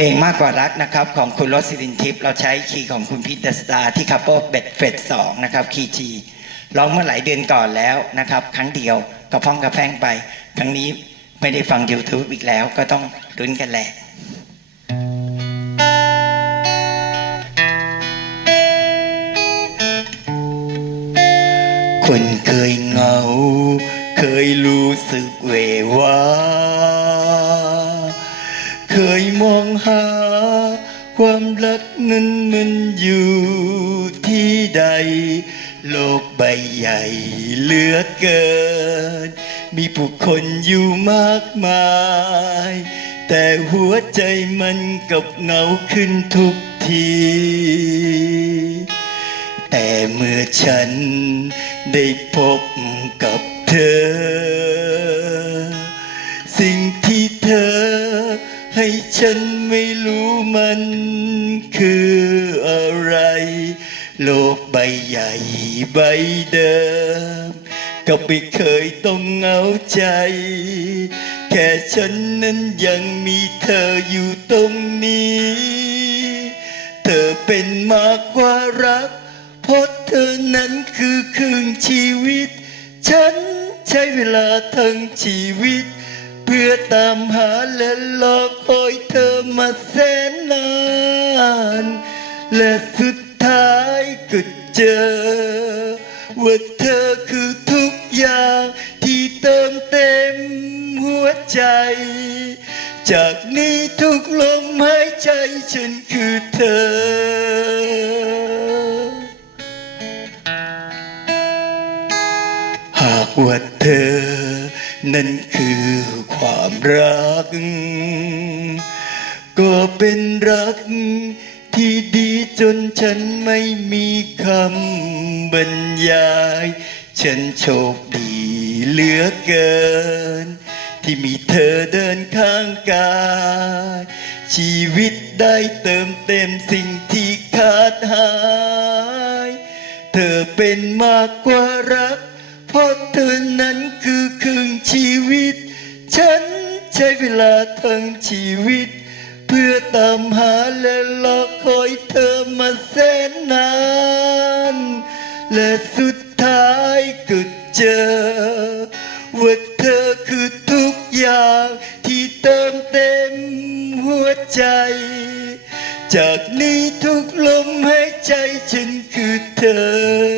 เพลงมากกว่ารักนะครับ ของคุณรสสิรินทิพย์เราใช้คีย์ของคุณพีเดอะสตาร์ที่คัพเปิลเบ็ดเฟดสองนะครับคีย์จีร้องเมื่อหลายเดือนก่อนแล้วนะครับ ครั้งเดียวกระพ้องกระแพงไปครั้งนี้ไม่ได้ฟัง YouTube อีกแล้วก็ต้องลุ้นกันแหละคนเคยเหงา เคยรู้สึกเววา ยมองหา ความรักนั้นมันอยู่ที่ใด โลกใบใหญ่เหลือเกิน มีผู้คนอยู่มากมาย แต่หัวใจมันกับเหงาขึ้นทุกที แต่เมื่อฉันได้พบกับเธอ ฉันไม่รู้มันคืออะไร โลกใบใหญ่ใบเดิม ก็ไม่เคยต้องเหงาใจ แค่ฉันนั้นยังมีเธออยู่ตรงนี้ เธอเป็นมากกว่ารัก เพราะเธอนั้นคือครึ่งชีวิต ฉันใช้เวลาทั้งชีวิต เพื่อตามหาและรอคอยเธอมาแสนนาน และสุดท้ายก็เจอ ว่าเธอคือทุกอย่างที่เติมเต็มหัวใจ จากนี้ทุกลมหายใจฉันคือเธอหากว่าเธอ นั้นคือความรัก ก็เป็นรักที่ดีจนฉันไม่มีคำบรรยาย ฉันโชคดีเหลือเกิน ที่มีเธอเดินข้างกายชีวิตได้เติมเต็มสิ่งที่ขาดหาย เธอเป็นมากกว่ารัก เพราะเธอนั้นคือ ใช้เวลาทั้งชีวิต เพื่อตามหาและรอคอยเธอมาแสนนาน และสุดท้ายก็เจอ ว่าเธอคือทุกอย่างที่เติมเต็มหัวใจ จากนี้ทุกลมหายใจฉันคือเธอ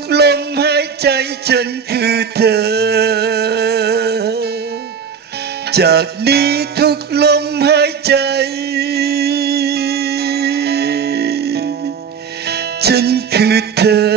ใจฉันคือเธอ จากนี้ทุกลมหายใจ ฉันคือเธอ